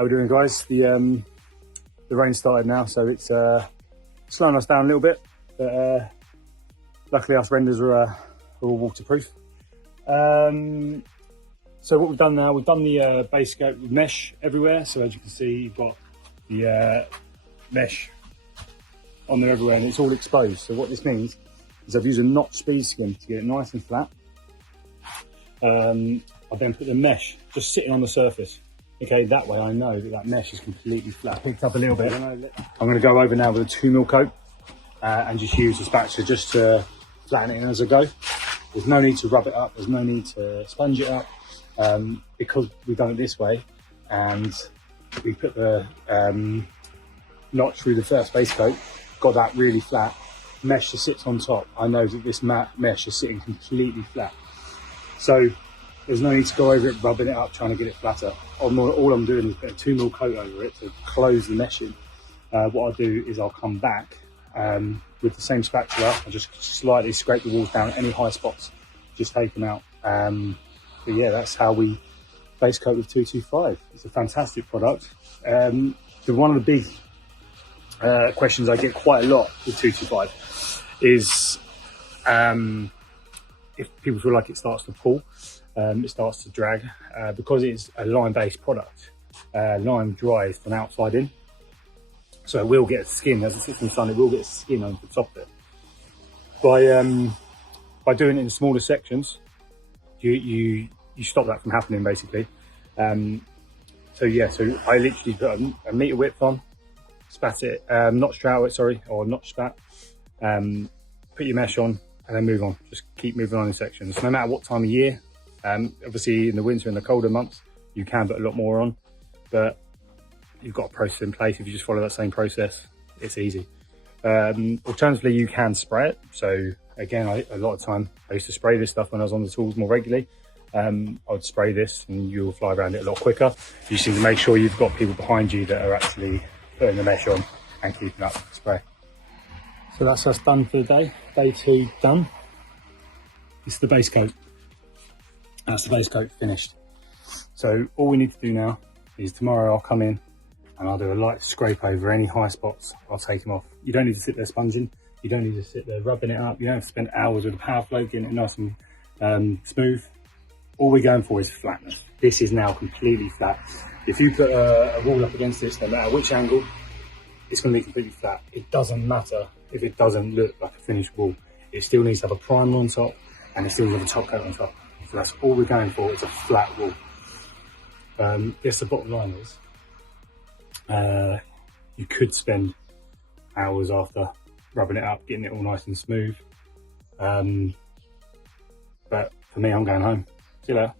How we doing, guys? The rain started now, so it's slowing us down a little bit, but luckily us renders are all waterproof. So what we've done now, we've done the Basecoat Mesh everywhere. So as you can see, you've got the mesh on there everywhere, and it's all exposed. So what this means is I've used a notch speed skim to get it nice and flat. I then put the mesh just sitting on the surface. Okay, that way I know that mesh is completely flat. Picked up a little bit. I'm going to go over now with a 2mm coat and just use the spatula just to flatten it in as I go. There's no need to rub it up. There's no need to sponge it up because we've done it this way, and we put the notch through the first base coat, got that really flat. Mesh just sits on top. I know that this mesh is sitting completely flat. So there's no need to go over it, rubbing it up, trying to get it flatter. All I'm doing is put a 2mm coat over it to close the mesh in. What I'll do is I'll come back with the same spatula. I'll just slightly scrape the walls down, any high spots, just take them out. But yeah, that's how we base coat with 225. It's a fantastic product. One of the big questions I get quite a lot with 225 is if people feel like it starts to pull, it starts to drag, because it's a lime-based product. Lime dries from outside in, so it will get skin as it sits in the sun. It will get skin on the top of it. By doing it in smaller sections, you stop that from happening, basically. So yeah, so I literally put a metre width on, spat it, notch trowel it, sorry, or notch spat, put your mesh on, and then move on. Just keep moving on in sections. No matter what time of year, obviously in the winter and the colder months, you can put a lot more on, but you've got a process in place. If you just follow that same process, it's easy. Alternatively, you can spray it. So again, a lot of time I used to spray this stuff when I was on the tools more regularly. I would spray this and you'll fly around it a lot quicker. You just need to make sure you've got people behind you that are actually putting the mesh on and keeping up the spray. So that's us done for the day. Day 2 done. This is the base coat. That's the base coat finished. So all we need to do now is tomorrow I'll come in and I'll do a light scrape over any high spots. I'll take them off. You don't need to sit there sponging. You don't need to sit there rubbing it up. You don't have to spend hours with a power flow getting it nice and smooth. All we're going for is flatness. This is now completely flat. If you put a wall up against this, no matter which angle, it's going to be completely flat. It doesn't matter if it doesn't look like a finished wall. It still needs to have a primer on top, and it still needs to have a top coat on top. So that's all we're going for, is a flat wall. Yes, the bottom line is, you could spend hours after rubbing it up, getting it all nice and smooth. But for me, I'm going home. See you later.